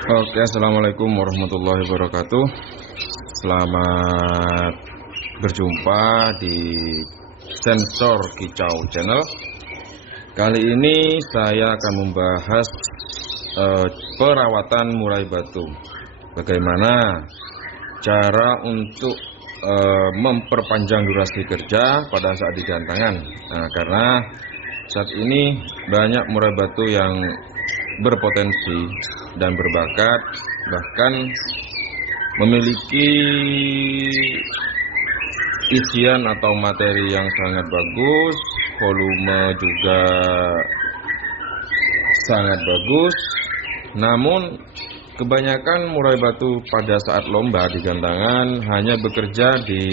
Oke, assalamualaikum warahmatullahi wabarakatuh. Selamat berjumpa di Sensor Kicau Channel. Kali ini saya akan membahas perawatan murai batu. Bagaimana cara untuk memperpanjang durasi kerja pada saat digantangan. Nah, karena saat ini banyak murai batu yang berpotensi dan berbakat, bahkan memiliki isian atau materi yang sangat bagus, volume juga sangat bagus. Namun kebanyakan murai batu pada saat lomba di gantangan hanya bekerja di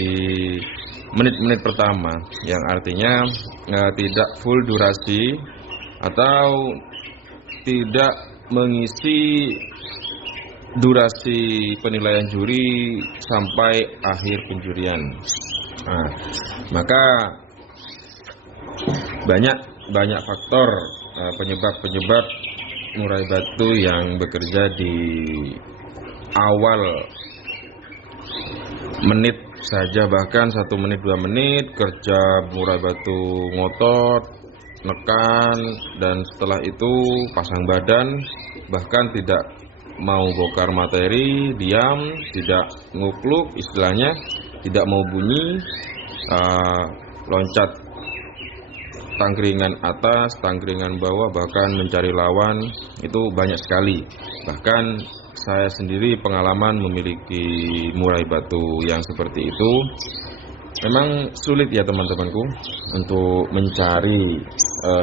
menit-menit pertama, yang artinya tidak full durasi atau tidak mengisi durasi penilaian juri sampai akhir penjurian. Nah, maka banyak faktor penyebab murai batu yang bekerja di awal menit saja, bahkan 1 menit 2 menit kerja murai batu ngotot, nekan, dan setelah itu pasang badan, bahkan tidak mau bongkar materi, diam, tidak ngukluk, istilahnya tidak mau bunyi, loncat tangkringan atas, tangkringan bawah, bahkan mencari lawan. Itu banyak sekali. Bahkan saya sendiri pengalaman memiliki murai batu yang seperti itu. Memang sulit ya teman-temanku untuk mencari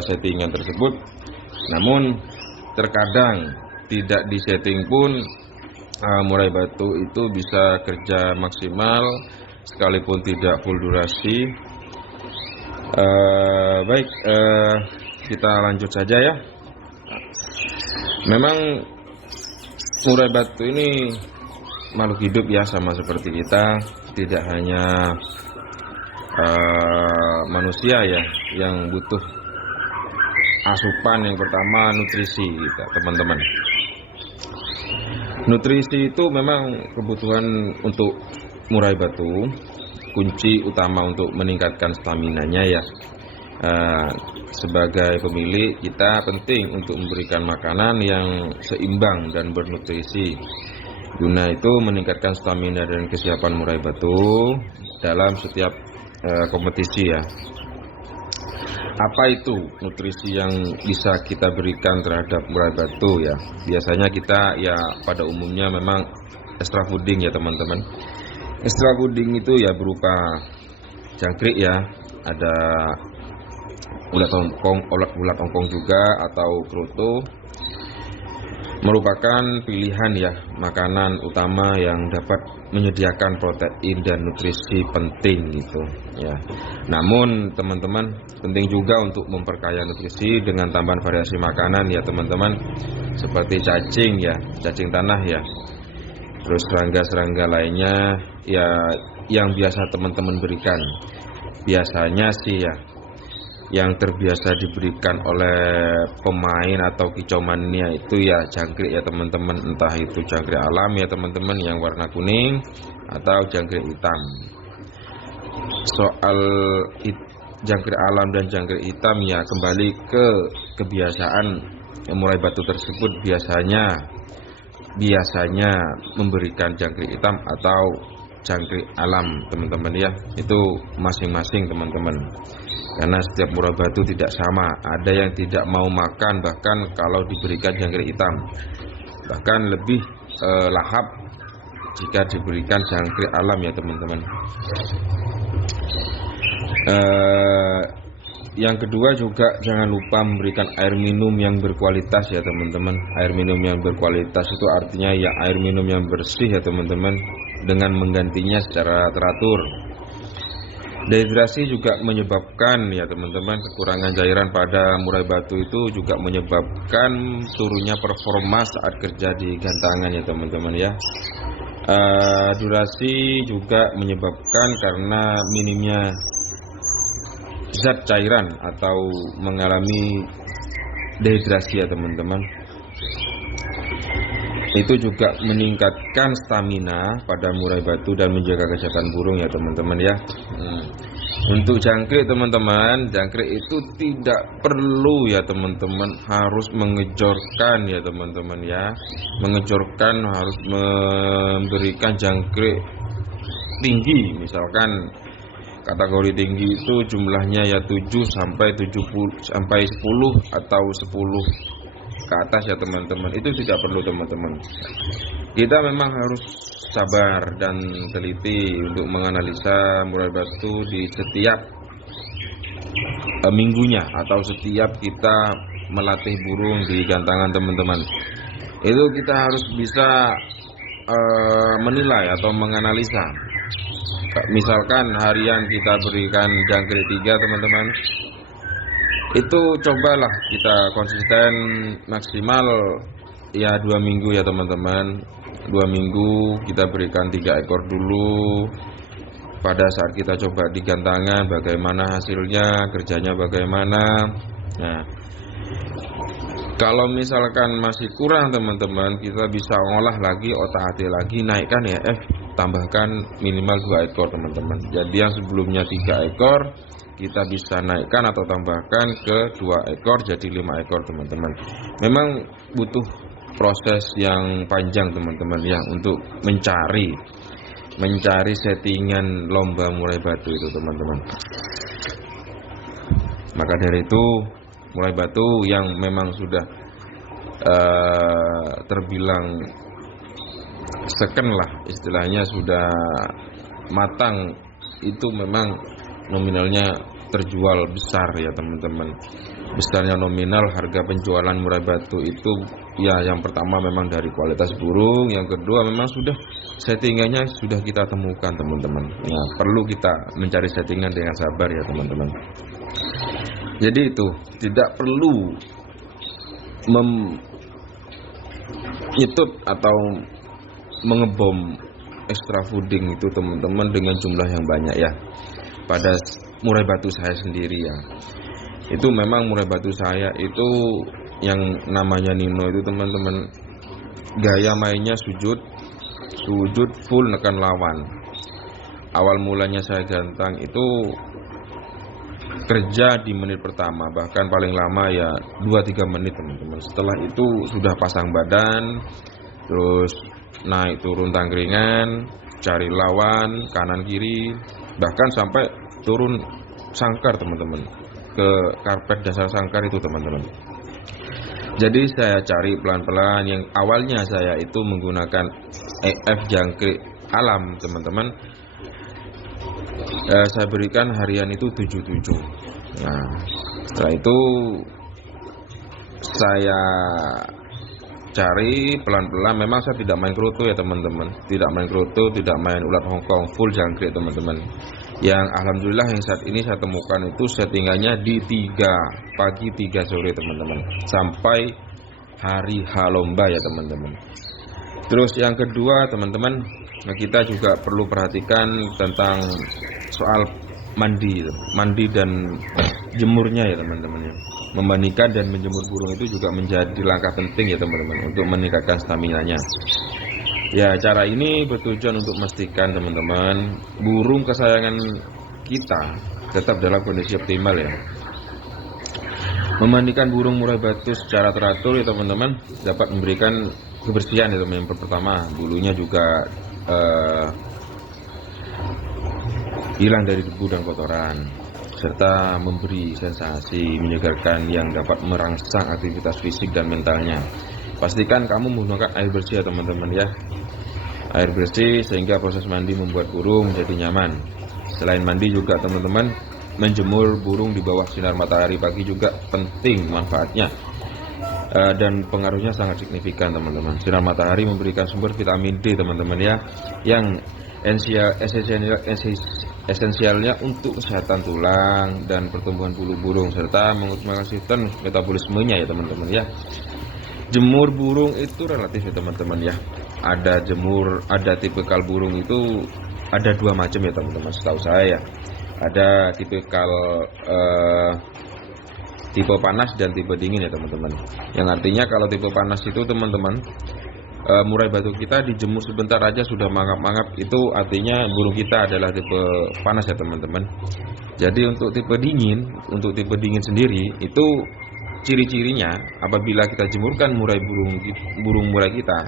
settingan tersebut. Namun terkadang tidak disetting pun murai batu itu bisa kerja maksimal sekalipun tidak full durasi. Baik, kita lanjut saja ya. Memang murai batu ini makhluk hidup ya, sama seperti kita. Tidak hanya manusia ya yang butuh asupan. Yang pertama nutrisi kita, teman-teman. Nutrisi itu memang kebutuhan untuk murai batu, kunci utama untuk meningkatkan staminanya ya. Sebagai pemilik, kita penting untuk memberikan makanan yang seimbang dan bernutrisi, guna itu meningkatkan stamina dan kesiapan murai batu dalam setiap kompetisi ya. Apa itu nutrisi yang bisa kita berikan terhadap murai batu ya? Biasanya kita ya pada umumnya memang extra fooding ya teman-teman. Extra fooding itu ya berupa jangkrik ya, ada ulat ongkong juga atau kroto. Merupakan pilihan ya makanan utama yang dapat menyediakan protein dan nutrisi penting gitu ya. Namun teman-teman, penting juga untuk memperkaya nutrisi dengan tambahan variasi makanan ya teman-teman, seperti cacing ya, cacing tanah ya, terus serangga-serangga lainnya ya yang biasa teman-teman berikan. Biasanya sih ya yang terbiasa diberikan oleh pemain atau kicau mania itu ya jangkrik ya teman-teman, entah itu jangkrik alam ya teman-teman yang warna kuning atau jangkrik hitam. Soal jangkrik alam dan jangkrik hitam ya kembali ke kebiasaan murai batu tersebut, biasanya memberikan jangkrik hitam atau jangkrik alam teman-teman ya. Itu masing-masing teman-teman, karena setiap murai batu tidak sama. Ada yang tidak mau makan bahkan kalau diberikan jangkrik hitam, bahkan lebih lahap jika diberikan jangkrik alam ya teman-teman. Yang kedua juga jangan lupa memberikan air minum yang berkualitas ya teman-teman. Air minum yang berkualitas itu artinya ya air minum yang bersih ya teman-teman, dengan menggantinya secara teratur. Dehidrasi juga menyebabkan ya teman-teman kekurangan cairan pada murai batu, itu juga menyebabkan turunnya performa saat kerja di gantangan ya teman-teman ya. Durasi juga menyebabkan karena minimnya zat cairan atau mengalami dehidrasi ya teman-teman. Itu juga meningkatkan stamina pada murai batu dan menjaga kesehatan burung ya teman-teman ya. Untuk jangkrik teman-teman, jangkrik itu tidak perlu ya teman-teman harus mengejorkan ya teman-teman ya. Mengejorkan harus memberikan jangkrik tinggi, misalkan kategori tinggi itu jumlahnya ya 7 sampai 70 sampai 10 atau 10 ke atas ya teman-teman. Itu tidak perlu teman-teman. Kita memang harus sabar dan teliti untuk menganalisa murai batu di setiap minggunya atau setiap kita melatih burung di gantangan teman-teman. Itu kita harus bisa menilai atau menganalisa. Misalkan harian kita berikan jangkrik 3 teman-teman, itu cobalah kita konsisten maksimal ya 2 minggu ya teman-teman. 2 minggu kita berikan 3 ekor dulu. Pada saat kita coba di gantangan bagaimana hasilnya, kerjanya bagaimana. Nah, kalau misalkan masih kurang teman-teman, kita bisa ngolah lagi, otak-atik lagi, naikkan EF, tambahkan minimal 2 ekor teman-teman. Jadi yang sebelumnya 3 ekor kita bisa naikkan atau tambahkan ke 2 ekor jadi 5 ekor teman-teman. Memang butuh proses yang panjang teman-teman ya untuk mencari settingan lomba murai batu itu teman-teman. Maka dari itu murai batu yang memang sudah terbilang second lah istilahnya, sudah matang, itu memang nominalnya terjual besar ya teman-teman. Besarnya nominal harga penjualan murai batu itu ya yang pertama memang dari kualitas burung, yang kedua memang sudah settingannya sudah kita temukan teman-teman. Nah, perlu kita mencari settingan dengan sabar ya teman-teman. Jadi itu tidak perlu menyetut atau mengebom extra fooding itu teman-teman dengan jumlah yang banyak ya. Pada murai batu saya sendiri ya, itu memang murai batu saya itu yang namanya Nino itu teman-teman, gaya mainnya sujud full nekan lawan. Awal mulanya saya gantang itu kerja di menit pertama, bahkan paling lama ya 2-3 menit teman-teman. Setelah itu sudah pasang badan, terus naik turun tangkringan, cari lawan kanan kiri, bahkan sampai turun sangkar teman-teman, ke karpet dasar sangkar itu teman-teman. Jadi saya cari pelan-pelan. Yang awalnya saya itu menggunakan EF jangkrik alam teman-teman, saya berikan harian itu 77. Nah, setelah itu saya cari pelan-pelan. Memang saya tidak main kroto ya teman-teman, tidak main kroto, tidak main ulat Hongkong, full jangkrik teman-teman. Yang alhamdulillah yang saat ini saya temukan itu settingannya di 3 pagi 3 sore teman-teman, sampai hari H lomba ya teman-teman. Terus yang kedua teman-teman, kita juga perlu perhatikan tentang soal mandi dan jemurnya ya teman-teman ya. Memandikan dan menjemur burung itu juga menjadi langkah penting ya teman-teman untuk meningkatkan stamina-nya. Ya, cara ini bertujuan untuk memastikan teman-teman burung kesayangan kita tetap dalam kondisi optimal ya. Memandikan burung murai batu secara teratur ya teman-teman dapat memberikan kebersihan ya teman-teman. Yang pertama, bulunya juga hilang dari debu dan kotoran, serta memberi sensasi menyegarkan yang dapat merangsang aktivitas fisik dan mentalnya. Pastikan kamu menggunakan air bersih ya teman-teman ya. Air bersih sehingga proses mandi membuat burung menjadi nyaman. Selain mandi juga teman-teman, menjemur burung di bawah sinar matahari pagi juga penting manfaatnya. Dan pengaruhnya sangat signifikan teman-teman. Sinar matahari memberikan sumber vitamin D teman-teman ya, yang esensialnya untuk kesehatan tulang dan pertumbuhan bulu burung, serta mengoptimalkan sistem metabolismenya ya teman-teman ya. Jemur burung itu relatif ya teman-teman ya. Ada tipikal burung itu ada 2 macam ya teman-teman setahu saya ya. Ada tipikal tipe panas dan tipe dingin ya teman-teman. Yang artinya kalau tipe panas itu teman-teman murai batu kita dijemur sebentar aja sudah mangap-mangap, itu artinya burung kita adalah tipe panas ya teman-teman. Jadi untuk tipe dingin sendiri itu ciri-cirinya apabila kita jemurkan burung murai kita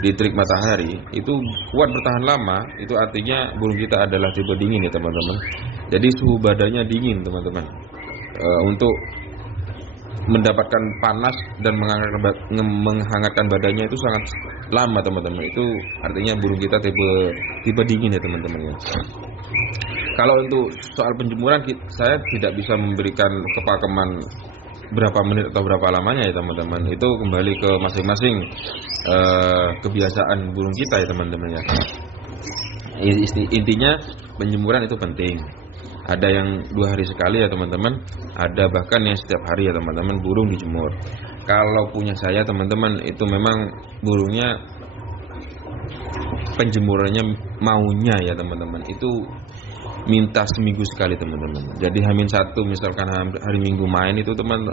di terik matahari itu kuat bertahan lama, itu artinya burung kita adalah tipe dingin ya teman-teman. Jadi suhu badannya dingin teman-teman. Untuk mendapatkan panas dan menghangatkan badannya itu sangat lama teman-teman. Itu artinya burung kita tipe dingin ya teman-teman ya. Kalau untuk soal penjemuran saya tidak bisa memberikan kepakeman berapa menit atau berapa lamanya ya teman-teman. Itu kembali ke masing-masing kebiasaan burung kita ya teman-teman ya. Intinya penjemuran itu penting. Ada yang 2 hari sekali ya teman-teman, ada bahkan yang setiap hari ya teman-teman burung dijemur. Kalau punya saya teman-teman itu memang burungnya penjemurannya maunya ya teman-teman itu minta seminggu sekali teman-teman. Jadi H-1 misalkan hari Minggu main itu teman,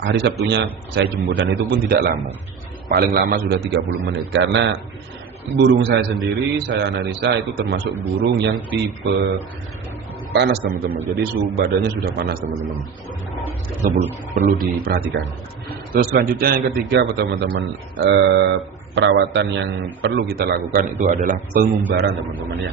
hari Sabtunya saya jemur dan itu pun tidak lama. Paling lama sudah 30 menit karena burung saya sendiri, saya analisa itu termasuk burung yang tipe panas teman-teman. Jadi suhu badannya sudah panas teman-teman. Itu perlu diperhatikan. Terus selanjutnya yang ketiga teman-teman, perawatan yang perlu kita lakukan itu adalah pengumbaran teman-teman ya.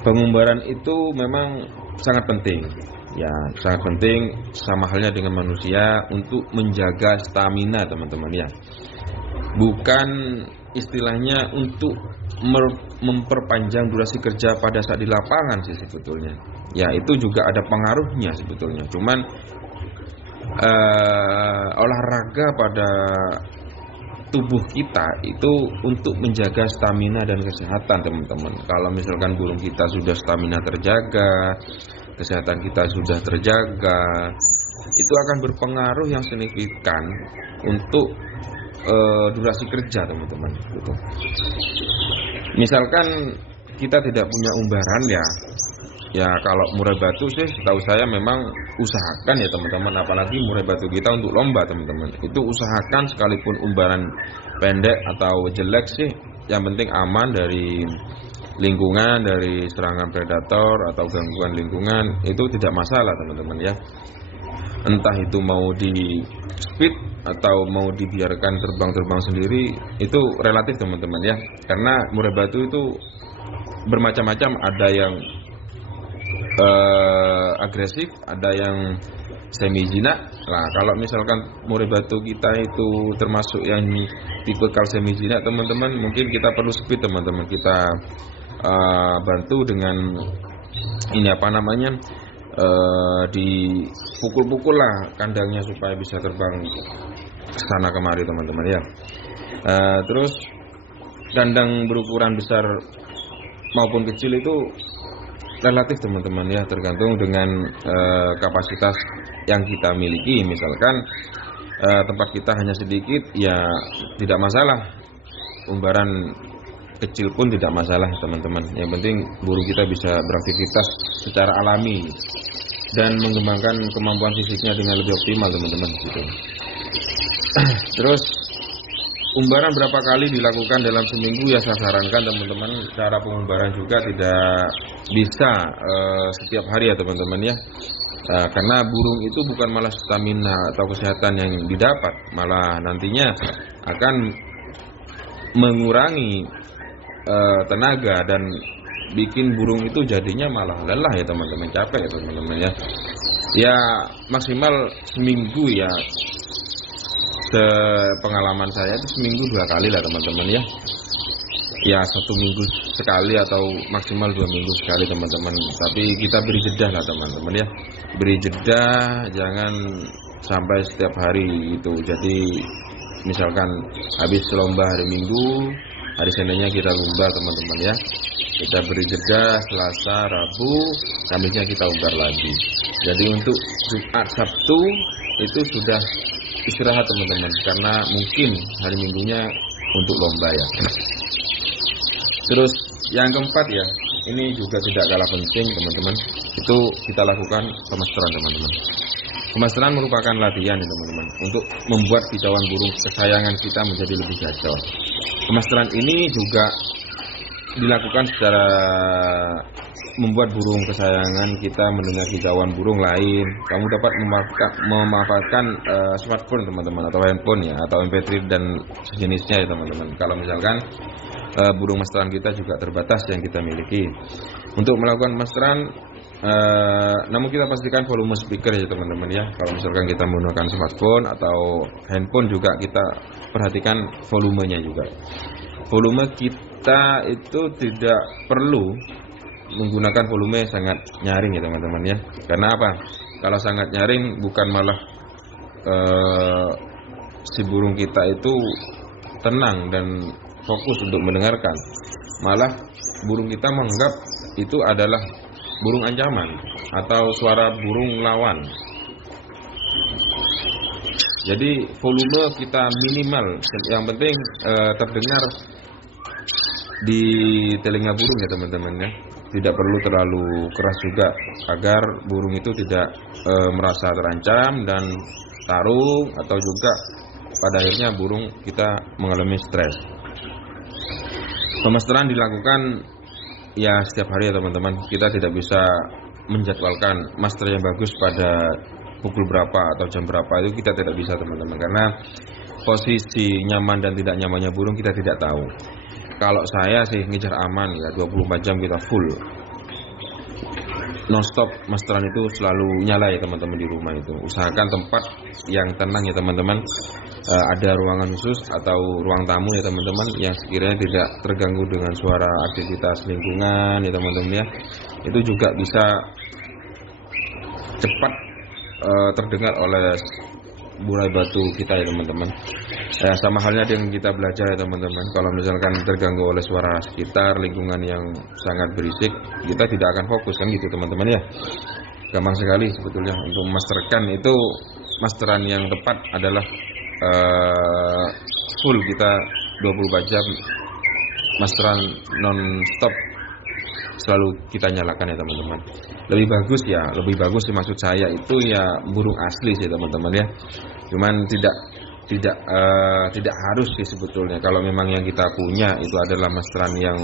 Pengumbaran itu memang sangat penting. Ya, sangat penting sama halnya dengan manusia untuk menjaga stamina teman-teman ya. Bukan istilahnya untuk memperpanjang durasi kerja pada saat di lapangan sih sebetulnya. Ya itu juga ada pengaruhnya sebetulnya. Cuman olahraga pada tubuh kita itu untuk menjaga stamina dan kesehatan teman-teman. Kalau misalkan burung kita sudah stamina terjaga, kesehatan kita sudah terjaga, itu akan berpengaruh yang signifikan untuk durasi kerja teman-teman gitu. Misalkan kita tidak punya umbaran ya kalau murai batu sih setahu saya memang usahakan ya teman-teman, apalagi murai batu kita untuk lomba teman-teman, itu usahakan sekalipun umbaran pendek atau jelek sih yang penting aman dari lingkungan, dari serangan predator atau gangguan lingkungan, itu tidak masalah teman-teman ya. Entah itu mau di speed atau mau dibiarkan terbang-terbang sendiri, itu relatif teman-teman ya. Karena murai batu itu bermacam-macam, ada yang agresif, ada yang semi jinak. Nah, kalau misalkan murai batu kita itu termasuk yang tipe semi jinak teman-teman, mungkin kita perlu speed teman-teman. Kita bantu dengan ini apa namanya, dipukul-pukul lah kandangnya supaya bisa terbang sana kemari teman-teman ya. Terus kandang berukuran besar maupun kecil itu relatif teman-teman ya, tergantung dengan kapasitas yang kita miliki. Misalkan tempat kita hanya sedikit ya tidak masalah, umbaran kecil pun tidak masalah teman-teman. Yang penting burung kita bisa beraktivitas secara alami dan mengembangkan kemampuan fisiknya dengan lebih optimal teman-teman gitu. Terus umbaran berapa kali dilakukan dalam seminggu ya saya sarankan teman-teman, cara pengumbaran juga tidak bisa setiap hari ya teman-teman ya. Karena burung itu bukan malah stamina atau kesehatan yang didapat, malah nantinya akan mengurangi tenaga dan bikin burung itu jadinya malah lelah ya teman-teman, capek ya teman-teman ya. Ya maksimal seminggu ya, sepengalaman saya itu seminggu 2 kali lah teman-teman ya. Ya 1 minggu sekali atau maksimal 2 minggu sekali teman-teman. Tapi kita beri jeda lah teman-teman ya, beri jeda, jangan sampai setiap hari itu. Jadi misalkan habis lomba hari Minggu, hari Seninnya kita umbar teman-teman ya. Kita beri jeda Selasa, Rabu, Kamisnya kita umbar lagi. Jadi untuk Jumat, Sabtu itu sudah istirahat teman-teman, karena mungkin hari Minggunya untuk lomba ya. Terus yang keempat ya, ini juga tidak kalah penting teman-teman, itu kita lakukan pemesteran teman-teman. Pemasteran merupakan latihan ya teman-teman untuk membuat kicauan burung kesayangan kita menjadi lebih gacor. Pemasteran ini juga dilakukan secara membuat burung kesayangan kita mendengar kicauan burung lain. Kamu dapat memanfaatkan smartphone teman-teman, atau handphone ya, atau MP3 dan sejenisnya ya teman-teman. Kalau misalkan burung masteran kita juga terbatas yang kita miliki. Untuk melakukan masteran, namun kita pastikan volume speaker ya teman-teman ya. Kalau misalkan kita menggunakan smartphone atau handphone juga kita perhatikan volumenya juga. Volume kita itu tidak perlu menggunakan volume sangat nyaring ya teman-teman ya. Karena apa? Kalau sangat nyaring bukan malah si burung kita itu tenang dan fokus untuk mendengarkan, malah burung kita menganggap itu adalah burung ancaman atau suara burung lawan. Jadi volume kita minimal, yang penting terdengar di telinga burung ya teman-teman ya. Tidak perlu terlalu keras juga agar burung itu tidak merasa terancam dan tarung, atau juga pada akhirnya burung kita mengalami stres. Pemasteran dilakukan ya setiap hari ya teman-teman. Kita tidak bisa menjadwalkan master yang bagus pada pukul berapa atau jam berapa, itu kita tidak bisa teman-teman, karena posisi nyaman dan tidak nyamannya burung kita tidak tahu. Kalau saya sih ngejar aman ya, 24 jam kita full non-stop masteran itu selalu nyala ya teman-teman di rumah itu. Usahakan tempat yang tenang ya teman-teman, ada ruangan khusus atau ruang tamu ya teman-teman yang sekiranya tidak terganggu dengan suara aktivitas lingkungan ya teman-teman ya. Itu juga bisa cepat terdengar oleh burai batu kita ya teman-teman. Sama halnya dengan kita belajar ya teman-teman. Kalau misalkan terganggu oleh suara sekitar, lingkungan yang sangat berisik, kita tidak akan fokus kan gitu teman-teman ya. Gampang sekali sebetulnya untuk memasterkan itu. Masteran yang tepat adalah full kita 24 jam masteran non-stop selalu kita nyalakan ya teman-teman. Lebih bagus sih maksud saya itu ya burung asli sih teman-teman ya. Cuman tidak harus sih sebetulnya. Kalau memang yang kita punya itu adalah masteran yang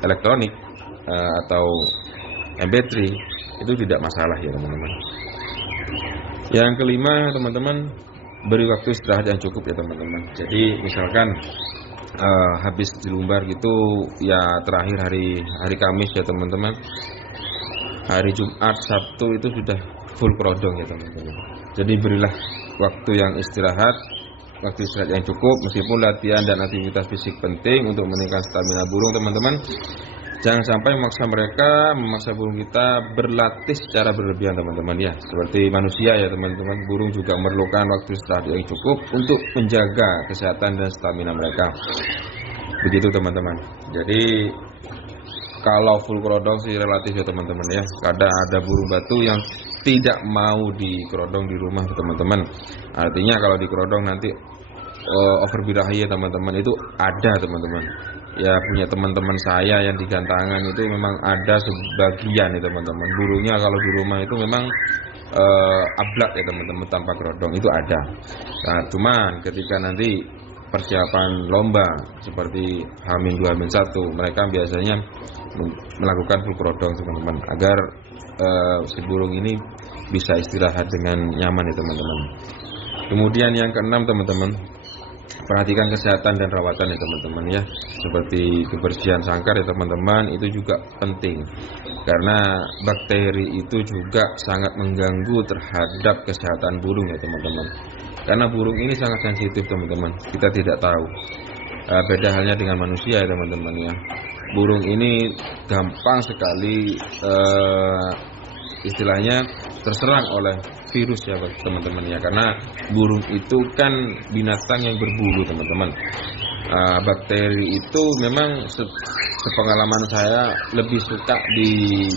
elektronik atau MP3, itu tidak masalah ya teman-teman. Yang kelima teman-teman, beri waktu istirahat yang cukup ya teman-teman. Jadi misalkan habis dilumbar gitu ya, terakhir hari Kamis ya teman-teman, hari Jumat, Sabtu itu sudah full kerodong ya teman-teman. Jadi berilah waktu yang istirahat, waktu istirahat yang cukup. Meskipun latihan dan aktivitas fisik penting untuk meningkatkan stamina burung teman-teman, jangan sampai memaksa burung kita berlatih secara berlebihan teman-teman ya. Seperti manusia ya teman-teman, burung juga memerlukan waktu istirahat yang cukup untuk menjaga kesehatan dan stamina mereka. Begitu teman-teman. Jadi kalau full kerodong sih relatif ya teman-teman ya. Kadang ada burung batu yang tidak mau dikerodong di rumah teman-teman. Artinya kalau dikerodong nanti overbirahi ya teman-teman, itu ada teman-teman. Ya punya teman-teman saya yang di gantangan itu memang ada sebagian ya teman-teman. Burungnya kalau di rumah itu memang ablak ya teman-teman, tanpa kerodong itu ada. Nah, cuman ketika nanti persiapan lomba seperti H-2, H-1, mereka biasanya melakukan full kerodong teman-teman, agar si burung ini bisa istirahat dengan nyaman ya teman-teman. Kemudian yang keenam teman-teman, perhatikan kesehatan dan rawatan ya teman-teman ya. Seperti kebersihan sangkar ya teman-teman, itu juga penting, karena bakteri itu juga sangat mengganggu terhadap kesehatan burung ya teman-teman. Karena burung ini sangat sensitif teman-teman, kita tidak tahu. Beda halnya dengan manusia ya teman-teman ya. Burung ini gampang sekali istilahnya terserang oleh virus ya teman-teman ya, karena burung itu kan binatang yang berbulu teman-teman. Bakteri itu memang sepengalaman saya lebih suka di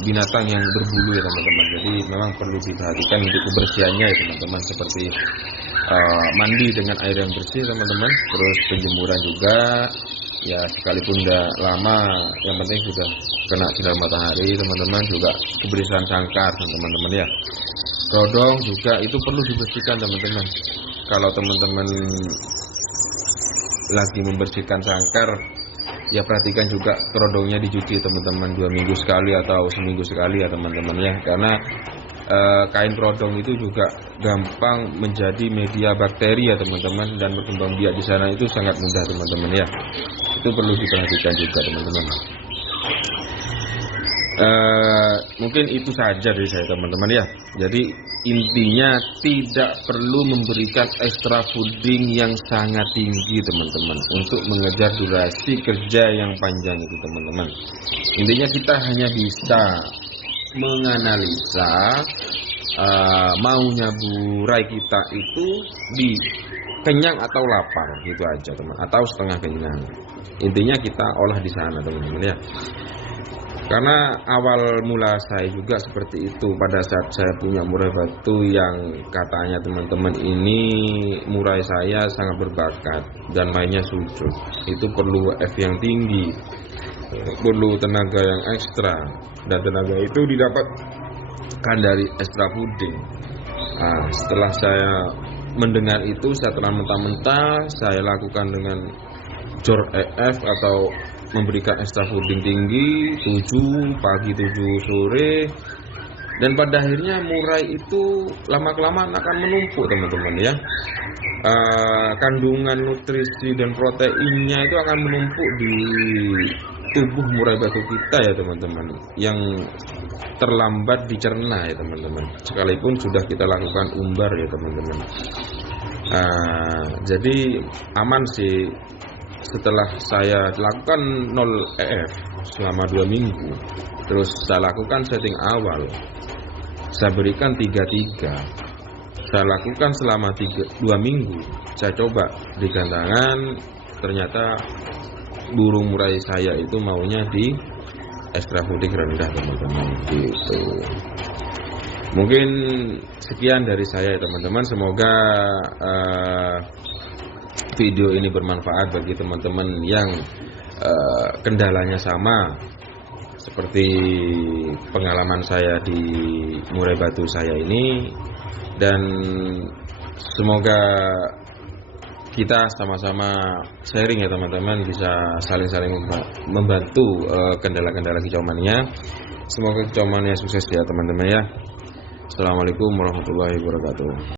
binatang yang berbulu ya teman-teman. Jadi memang perlu diperhatikan untuk kebersihannya ya teman-teman, seperti mandi dengan air yang bersih teman-teman, terus penjemuran juga ya, sekalipun udah lama yang penting sudah kena sinar matahari teman-teman, juga kebersihan sangkar teman-teman ya. Rodong juga itu perlu dibersihkan teman-teman. Kalau teman-teman lagi membersihkan sangkar, ya perhatikan juga kerodongnya dicuci teman-teman 2 minggu sekali atau seminggu sekali ya teman-teman ya, karena kain kerodong itu juga gampang menjadi media bakteri ya teman-teman, dan berkembang biak di sana itu sangat mudah teman-teman ya. Itu perlu diperhatikan juga teman-teman. Mungkin itu saja dari saya teman-teman ya. Jadi intinya tidak perlu memberikan extra fooding yang sangat tinggi teman-teman untuk mengejar durasi kerja yang panjang itu teman-teman. Intinya kita hanya bisa menganalisa maunya burai kita itu di kenyang atau lapar gitu aja teman, atau setengah kenyang. Intinya kita olah di sana teman-teman ya. Karena awal mula saya juga seperti itu pada saat saya punya murai batu yang katanya teman-teman ini murai saya sangat berbakat dan mainnya sujud. Itu perlu WF yang tinggi, perlu tenaga yang ekstra, dan tenaga itu didapatkan dari extra fooding. Nah, setelah saya mendengar itu, saya telah mentah-mentah saya lakukan dengan jor EF atau memberikan extra fooding tinggi 7 pagi 7 sore, dan pada akhirnya murai itu lama-kelamaan akan menumpuk teman-teman ya. Kandungan nutrisi dan proteinnya itu akan menumpuk di tubuh murai batu kita ya teman-teman, yang terlambat dicerna ya teman-teman, sekalipun sudah kita lakukan umbar ya teman-teman. Jadi aman sih. Setelah saya lakukan 0 EF selama 2 minggu, terus saya lakukan setting awal, saya berikan 3-3, saya lakukan selama 2 minggu, saya coba di gantangan, ternyata burung murai saya itu maunya di extra fooding rendah teman-teman gitu. Mungkin sekian dari saya ya teman-teman, semoga video ini bermanfaat bagi teman-teman yang kendalanya sama seperti pengalaman saya di murai batu saya ini, dan semoga kita sama-sama sharing ya teman-teman, bisa saling-saling membantu kendala-kendala kicauannya. Semoga kicauannya sukses ya teman-teman ya. Assalamualaikum warahmatullahi wabarakatuh.